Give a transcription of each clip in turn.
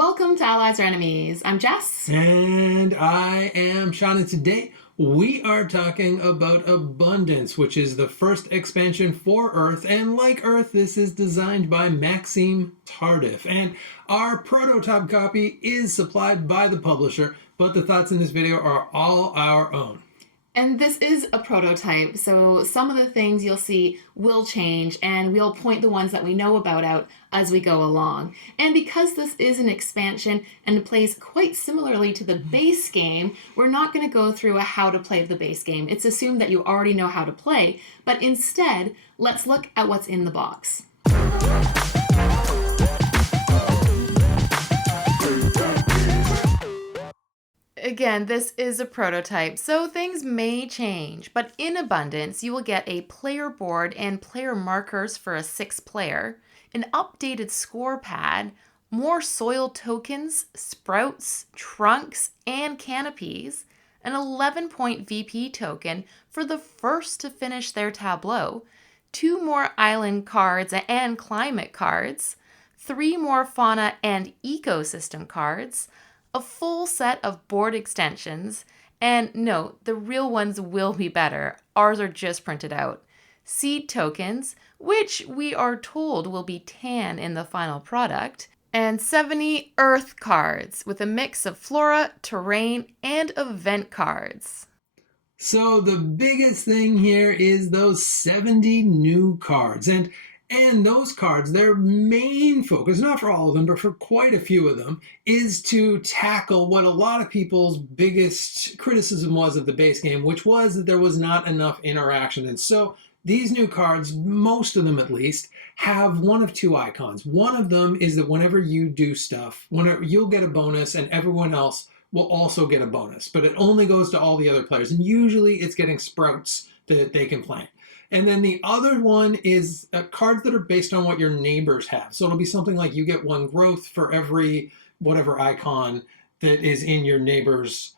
Welcome to Allies or Enemies. I'm Jess. And I am Sean, and today we are talking about Abundance, which is the first expansion for Earth. And like Earth, this is designed by Maxime Tardif. And our prototype copy is supplied by the publisher, but the thoughts in this video are all our own. And this is a prototype, so some of the things you'll see will change, and we'll point the ones that we know about out as we go along. And because this is an expansion and plays quite similarly to the base game, we're not going to go through a how to play of the base game. It's assumed that you already know how to play, but instead, let's look at what's in the box. Again, this is a prototype, so things may change, but in Abundance, you will get a player board and player markers for a 6-player, an updated score pad, more soil tokens, sprouts, trunks, and canopies, an 11-point VP token for the first to finish their tableau, 2 more island cards and climate cards, 3 more fauna and ecosystem cards, a full set of board extensions, and note, the real ones will be better. Ours are just printed out. Seed tokens, which we are told will be tan in the final product, and 70 earth cards with a mix of flora, terrain, and event cards. So the biggest thing here is those 70 new cards. And those cards, their main focus, not for all of them, but for quite a few of them, is to tackle what a lot of people's biggest criticism was of the base game, which was that there was not enough interaction. And so these new cards, most of them at least, have one of 2 icons. One of them is that whenever you do stuff, whenever you'll get a bonus and everyone else will also get a bonus, but it only goes to all the other players. And usually it's getting sprouts that they can plant. And then the other one is cards that are based on what your neighbors have. So it'll be something like you get 1 growth for every whatever icon that is in your neighbor's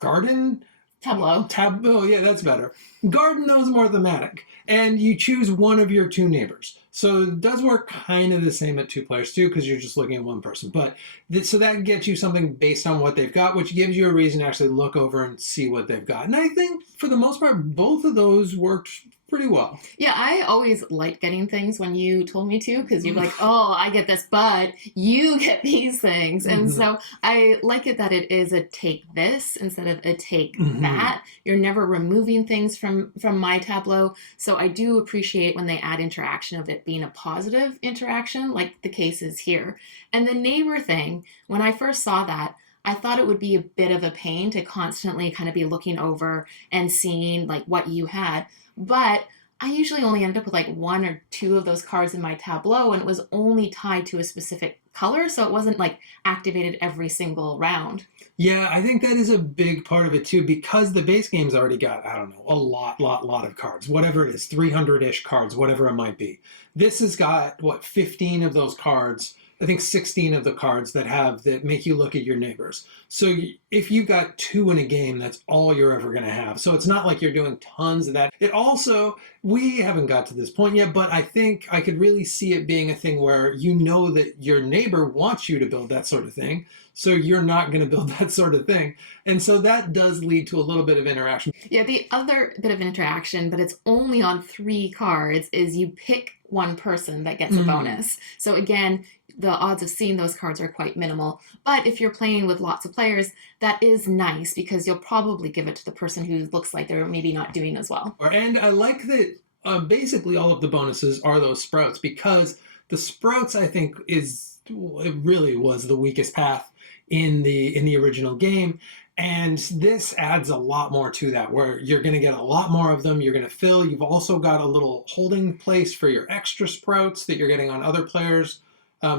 garden. Tableau. Oh, yeah, that's better. Garden, that was more thematic. And you choose one of your 2 neighbors. So it does work kind of the same at 2 players too, because you're just looking at one person. But so that gets you something based on what they've got, which gives you a reason to actually look over and see what they've got. And I think for the most part, both of those worked pretty well. Yeah, I always liked getting things when you told me to, because you're like, oh, I get this, but you get these things. And so I like it that it is a take this instead of a take that. You're never removing things from my tableau. So I do appreciate when they add interaction of it being a positive interaction, like the case is here. And the neighbor thing, when I first saw that, I thought it would be a bit of a pain to constantly kind of be looking over and seeing like what you had. But I usually only ended up with like 1 or 2 of those cards in my tableau, and it was only tied to a specific color, so it wasn't like activated every single round. Yeah, I think that is a big part of it too, because the base game's already got, I don't know, a lot of cards, whatever it is, 300-ish cards, whatever it might be. This has got, what, 15 of those cards, I think 16 of the cards that make you look at your neighbors. So if you got 2 in a game, that's all you're ever going to have. So it's not like you're doing tons of that. It also, we haven't got to this point yet, but I think I could really see it being a thing where you know that your neighbor wants you to build that sort of thing. So you're not going to build that sort of thing. And so that does lead to a little bit of interaction. Yeah, the other bit of interaction, but it's only on 3 cards, is you pick one person that gets a bonus. So again, the odds of seeing those cards are quite minimal. But if you're playing with lots of players, that is nice because you'll probably give it to the person who looks like they're maybe not doing as well. And I like that basically all of the bonuses are those sprouts, because the sprouts, I think, it really was the weakest path in the original game. And this adds a lot more to that, where you're going to get a lot more of them. You're going to fill. You've also got a little holding place for your extra sprouts that you're getting on other players'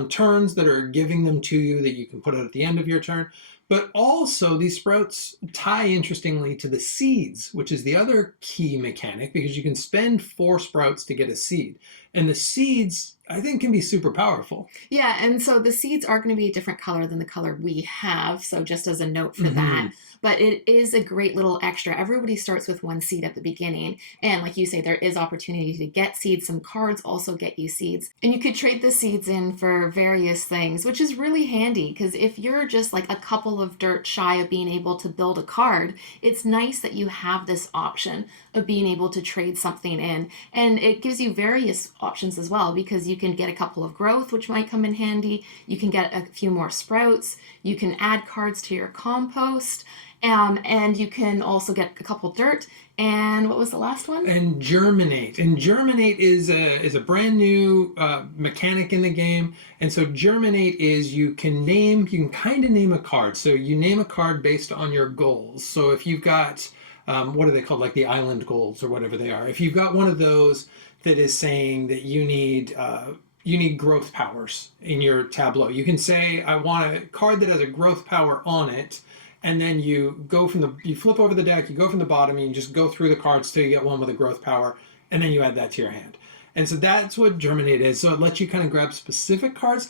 turns that are giving them to you that you can put out at the end of your turn. But also these sprouts tie interestingly to the seeds, which is the other key mechanic, because you can spend 4 sprouts to get a seed. And the seeds I think can be super powerful. Yeah, and so the seeds are going to be a different color than the color we have. So just as a note for that, Hmm. but it is a great little extra. Everybody starts with one seed at the beginning. And like you say, there is opportunity to get seeds. Some cards also get you seeds. And you could trade the seeds in for various things, which is really handy because if you're just like a couple of dirt shy of being able to build a card, it's nice that you have this option of being able to trade something in. And it gives you various options as well because you can get a couple of growth, which might come in handy. You can get a few more sprouts. You can add cards to your compost. And you can also get a couple dirt. And what was the last one? And germinate. And germinate is a brand new mechanic in the game. And so germinate is you can kind of name a card. So you name a card based on your goals. So if you've got what are they called, like the island goals or whatever they are. If you've got one of those that is saying that you need growth powers in your tableau, you can say I want a card that has a growth power on it, and then you flip over the deck, you go from the bottom, and you just go through the cards till you get one with a growth power, and then you add that to your hand. And so that's what germinate is. So it lets you kind of grab specific cards.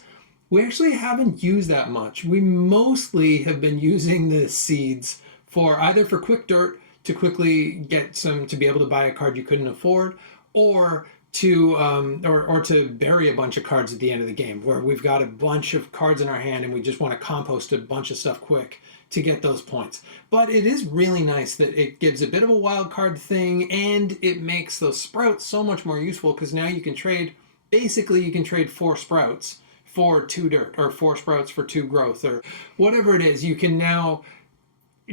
We actually haven't used that much. We mostly have been using the seeds for either for quick dirt to quickly get some to be able to buy a card you couldn't afford, or or to bury a bunch of cards at the end of the game where we've got a bunch of cards in our hand and we just want to compost a bunch of stuff quick to get those points. But it is really nice that it gives a bit of a wild card thing, and it makes those sprouts so much more useful because now you can trade, basically you can trade 4 sprouts for 2 dirt, or 4 sprouts for 2 growth, or whatever it is. You can now,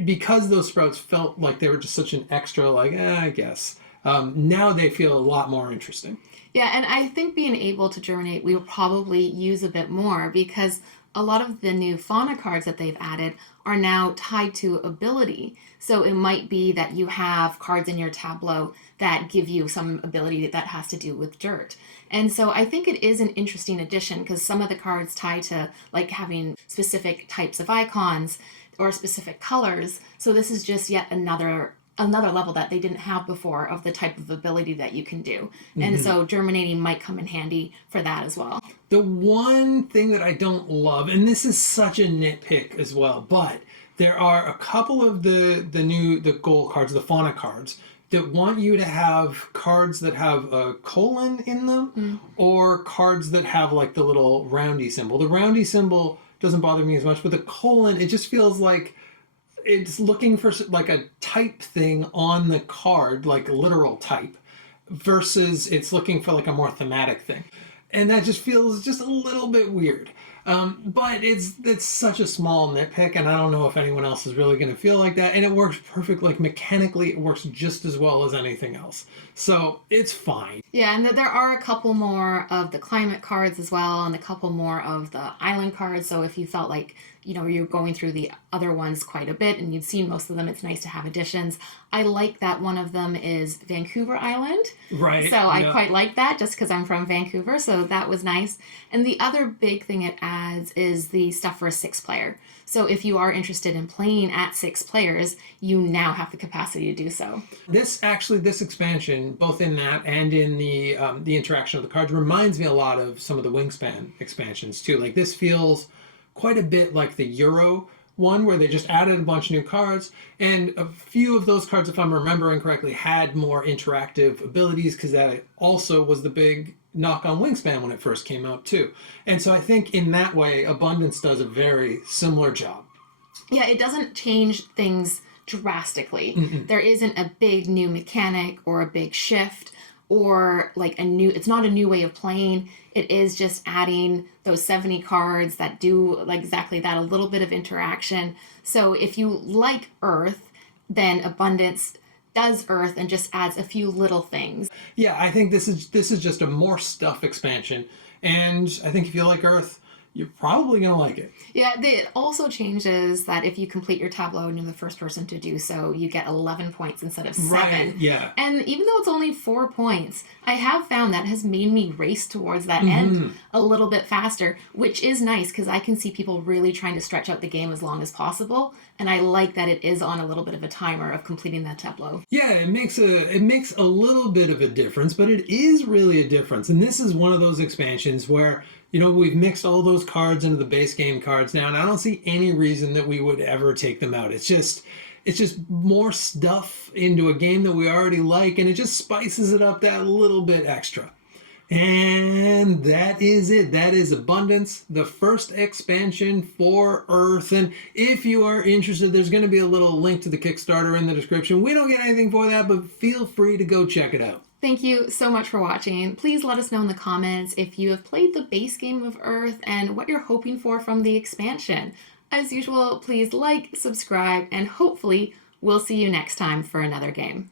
because those sprouts felt like they were just such an extra, like, I guess, now they feel a lot more interesting. Yeah, and I think being able to germinate, we will probably use a bit more because a lot of the new fauna cards that they've added are now tied to ability. So it might be that you have cards in your tableau that give you some ability that has to do with dirt. And so I think it is an interesting addition because some of the cards tie to like having specific types of icons or specific colors. So this is just yet another level that they didn't have before of the type of ability that you can do. And so germinating might come in handy for that as well. The one thing that I don't love, and this is such a nitpick as well, but there are a couple of the goal cards, the fauna cards, that want you to have cards that have a colon in them, or cards that have like the little roundy symbol. The roundy symbol doesn't bother me as much, but the colon, it just feels like it's looking for like a type thing on the card, like a literal type, versus it's looking for like a more thematic thing, and that just feels just a little bit weird. But it's such a small nitpick, and I don't know if anyone else is really going to feel like that. And it works perfect, like mechanically, it works just as well as anything else. So it's fine. Yeah, and there are a couple more of the climate cards as well, and a couple more of the island cards. So if you felt like, you're going through the other ones quite a bit and you've seen most of them, it's nice to have additions. I like that one of them is Vancouver Island. Right. So I Yeah. quite like that just because I'm from Vancouver. So that was nice. And the other big thing it adds is the stuff for a 6 player. So if you are interested in playing at 6 players, you now have the capacity to do so. This expansion, both in that and in the interaction of the cards, reminds me a lot of some of the Wingspan expansions too. Like this feels quite a bit like the Euro one, where they just added a bunch of new cards, and a few of those cards, if I'm remembering correctly, had more interactive abilities because that also was the big knock on Wingspan when it first came out too. And so I think in that way, Abundance does a very similar job. Yeah, it doesn't change things drastically. There isn't a big new mechanic or a big shift or like it's not a new way of playing. It is just adding those 70 cards that do like exactly that, a little bit of interaction. So if you like Earth, then Abundance does Earth and just adds a few little things. Yeah, I think this is just a more stuff expansion, and I think if you like Earth, you're probably going to like it. Yeah, it also changes that if you complete your tableau and you're the first person to do so, you get 11 points instead of 7. Right, yeah. And even though it's only 4 points, I have found that has made me race towards that end a little bit faster, which is nice because I can see people really trying to stretch out the game as long as possible. And I like that it is on a little bit of a timer of completing that tableau. Yeah, it makes a little bit of a difference, but it is really a difference. And this is one of those expansions where, we've mixed all those cards into the base game cards now, and I don't see any reason that we would ever take them out. It's just more stuff into a game that we already like, and it just spices it up that little bit extra. And that is it. That is Abundance, the first expansion for Earth. And if you are interested, there's going to be a little link to the Kickstarter in the description. We don't get anything for that, but feel free to go check it out. Thank you so much for watching. Please let us know in the comments if you have played the base game of Earth and what you're hoping for from the expansion. As usual, please like, subscribe, and hopefully we'll see you next time for another game.